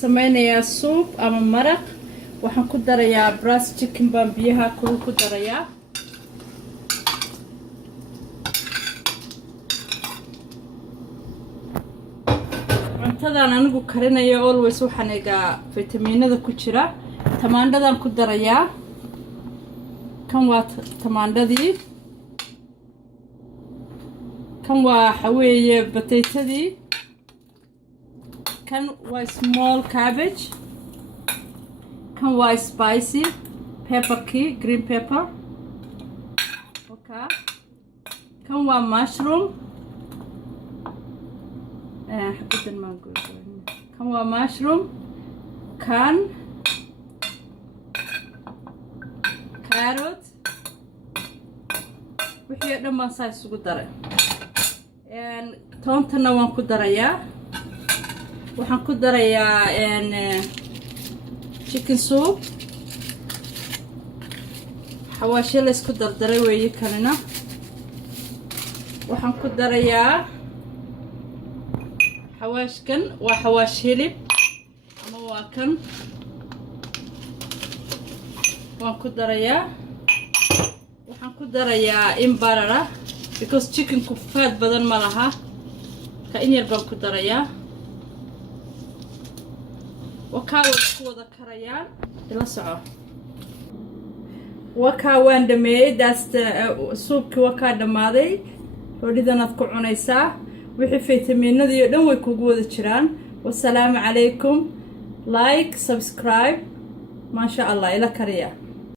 samaynayaa soup ama maraq waxaan ku darayaa breast chicken baan biyaha ku darayaa cuntadan anigu karinayo always waxaan eegaa fitamiinada ku jira tamaandhadan ku darayaa kan waa tamaandhadii kan waa xaweeye bataatadii kan waa small cabbage kan waa spicy pepperkii green pepper okay kan waa mushroom kan waa mushroom kan carrot wixii dhan baan saa isugu daray toontana waan ku darayaa waxaan ku darayaa chicken soup xawaashyo la isku dardaray weeye kanina waxaan ku darayaa xawaashkan waa xawaash hilib ama waa kan waan ku darayaa waxaan ku darayaa in barara because chickenku fat badan ma laha ka in yar baan ku darayaa wakaa way isku wada karayaan ila soco wakaa waan dhameeyey daasta suubkii wakaa dhammaaday roodhidanaad ku cunaysaa wixii fitamiinadii oo dhan way kugu wada jiraan wasalaamu calaykum like subscribe maasha allah ila kariya